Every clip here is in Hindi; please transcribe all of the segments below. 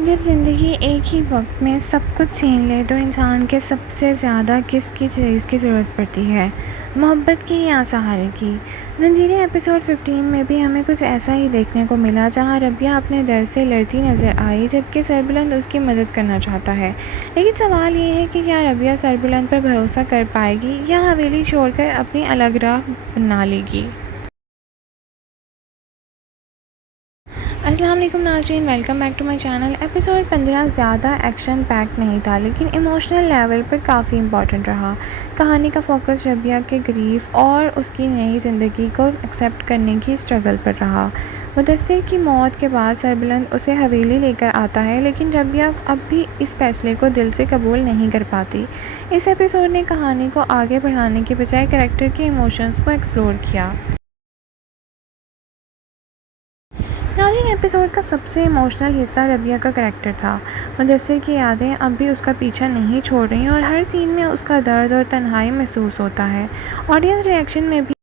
जब ज़िंदगी एक ही वक्त में सब कुछ छीन ले तो इंसान के सबसे ज़्यादा किसकी चीज़ की ज़रूरत पड़ती है, मोहब्बत की या सहारे की। ज़ंजीरें एपिसोड 15 में भी हमें कुछ ऐसा ही देखने को मिला, जहां रबिया अपने दर्द से लड़ती नज़र आई जबकि सरबुलंद उसकी मदद करना चाहता है। लेकिन सवाल ये है कि क्या रबिया सरबुलंद पर भरोसा कर पाएगी या हवेली छोड़कर अपनी अलग राह बना लेगी। अस्सलाम वालेकुम नाज़रीन, welcome back to my channel. Episode 15 ज़्यादा एक्शन पैक्ड नहीं था, लेकिन इमोशनल लेवल पर काफ़ी इंपॉर्टेंट रहा। कहानी का फोकस रबिया के ग्रीफ और उसकी नई ज़िंदगी को एक्सेप्ट करने की स्ट्रगल पर रहा। मुदस्सिर की मौत के बाद सरबुलंद उसे हवेली लेकर आता है, लेकिन रबिया अब भी इस फैसले को दिल से कबूल नहीं कर पाती। इस एपिसोड ने कहानी को आगे बढ़ाने के बजाय कैरेक्टर के इमोशंस को एक्सप्लोर किया। नाज़रीन, एपिसोड का सबसे इमोशनल हिस्सा रबिया का करैक्टर था। मुदस्सिर की यादें अब भी उसका पीछा नहीं छोड़ रही और हर सीन में उसका दर्द और तन्हाई महसूस होता है। ऑडियंस रिएक्शन में भी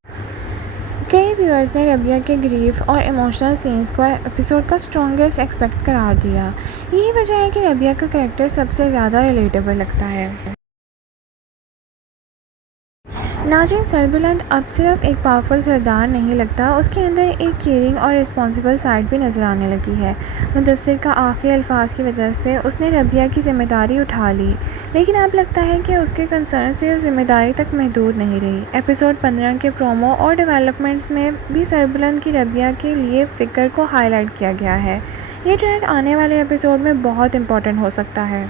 कई व्यूअर्स ने रबिया के ग्रीफ और इमोशनल सीन्स को एपिसोड का स्ट्रॉन्गेस्ट एक्सपेक्ट करार दिया। यही वजह है कि रबिया का करैक्टर सबसे ज़्यादा रिलेटेबल लगता है। नाज़रीन, सरबुलंद अब सिर्फ एक पावरफुल सरदार नहीं लगता, उसके अंदर एक केयरिंग और रिस्पॉन्सिबल साइड भी नज़र आने लगी है। मुदस्सिर का आखिरी अल्फाज की वजह से उसने रबिया की जिम्मेदारी उठा ली, लेकिन अब लगता है कि उसके कंसर्न सिर्फ जिम्मेदारी तक महदूद नहीं रही। एपिसोड 15 के प्रोमो और डेवलपमेंट्स में भी सरबुलंद की रबिया के लिए फ़िक्र को हाईलाइट किया गया है। ये ट्रैक आने वाले एपिसोड में बहुत इंपॉर्टेंट हो सकता है।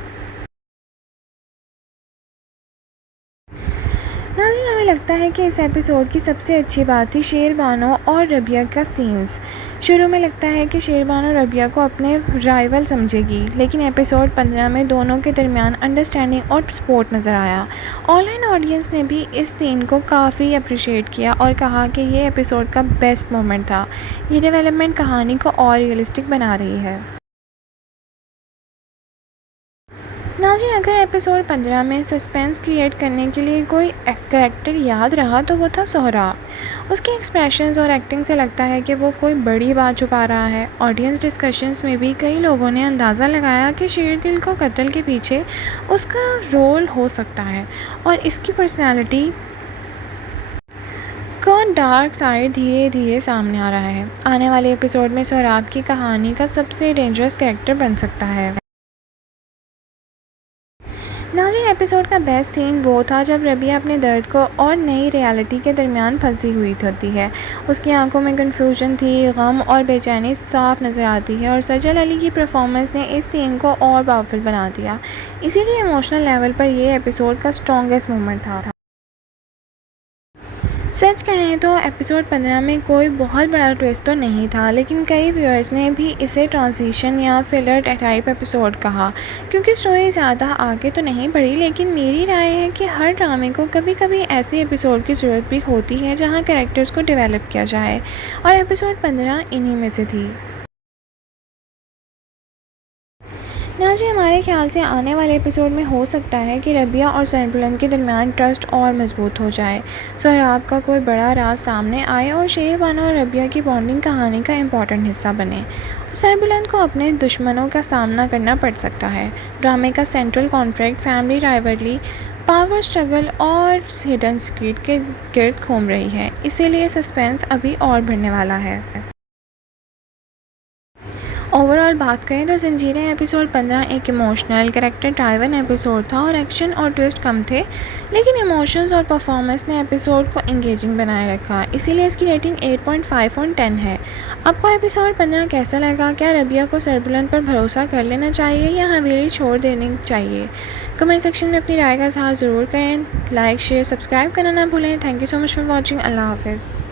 नाज़रीन, हमें लगता है कि इस एपिसोड की सबसे अच्छी बात थी शेरबानो और रबिया का सीन्स। शुरू में लगता है कि शेरबानो रबिया को अपने राइवल समझेगी, लेकिन एपिसोड 15 में दोनों के दरमियान अंडरस्टैंडिंग और सपोर्ट नज़र आया। ऑनलाइन ऑडियंस ने भी इस सीन को काफ़ी अप्रिशिएट किया और कहा कि ये एपिसोड का बेस्ट मोमेंट था। ये डेवलपमेंट कहानी को और रियलिस्टिक बना रही है। नाज़रीन, अगर एपिसोड 15 में सस्पेंस क्रिएट करने के लिए कोई कैरेक्टर याद रहा तो वो था सोहराब। उसके एक्सप्रेशंस और एक्टिंग से लगता है कि वो कोई बड़ी बात छुपा रहा है। ऑडियंस डिस्कशंस में भी कई लोगों ने अंदाज़ा लगाया कि शेरदिल को कत्ल के पीछे उसका रोल हो सकता है और इसकी पर्सनैलिटी का डार्क साइड धीरे धीरे सामने आ रहा है। आने वाले एपिसोड में सोहराब की कहानी का सबसे डेंजरस कैरेक्टर बन सकता है। नाज़रीन, एपिसोड का बेस्ट सीन वो था जब रबिया अपने दर्द को और नई रियलिटी के दरमियान फंसी हुई होती है। उसकी आंखों में कन्फ्यूजन थी, गम और बेचैनी साफ नज़र आती है और सजल अली की परफॉर्मेंस ने इस सीन को और पावरफुल बना दिया। इसीलिए इमोशनल लेवल पर यह एपिसोड का स्ट्रॉन्गेस्ट मोमेंट था। सच कहें तो एपिसोड 15 में कोई बहुत बड़ा ट्विस्ट तो नहीं था, लेकिन कई व्यूअर्स ने भी इसे ट्रांजिशन या फिलर टाइप एपिसोड कहा, क्योंकि स्टोरी ज़्यादा आगे तो नहीं बढ़ी। लेकिन मेरी राय है कि हर ड्रामे को कभी कभी ऐसे एपिसोड की ज़रूरत भी होती है जहां कैरेक्टर्स को डेवलप किया जाए, और एपिसोड 15 इन्हीं में से थी। नाज़रीन, हमारे ख्याल से आने वाले एपिसोड में हो सकता है कि रबिया और सरबुलंद के दरमियान ट्रस्ट और मजबूत हो जाए, सोहराब का कोई बड़ा राज सामने आए और शेरबानो और रबिया की बॉन्डिंग कहानी का इम्पॉर्टेंट हिस्सा बने। सरबुलंद को अपने दुश्मनों का सामना करना पड़ सकता है। ड्रामे का central conflict family rivalry, power struggle और हिडन सीक्रेट के गिर्द घूम रही है, इसीलिए सस्पेंस अभी और बढ़ने वाला है। ओवरऑल बात करें तो ज़ंजीरें एपिसोड 15 एक इमोशनल कैरेक्टर ड्राइवन एपिसोड था और एक्शन और ट्विस्ट कम थे, लेकिन इमोशंस और परफॉर्मेंस ने एपिसोड को एंगेजिंग बनाए रखा, इसीलिए इसकी रेटिंग 8.5 ऑन 10 है। आपको एपिसोड 15 कैसा लगा? क्या रबिया को सरबुलंद पर भरोसा कर लेना चाहिए या हवेली छोड़ देनी चाहिए? कमेंट सेक्शन में अपनी राय का इज़हार ज़रूर करें। लाइक, शेयर, सब्सक्राइब करना ना भूलें। Thank you so much for watching. अल्लाह हाफिज़।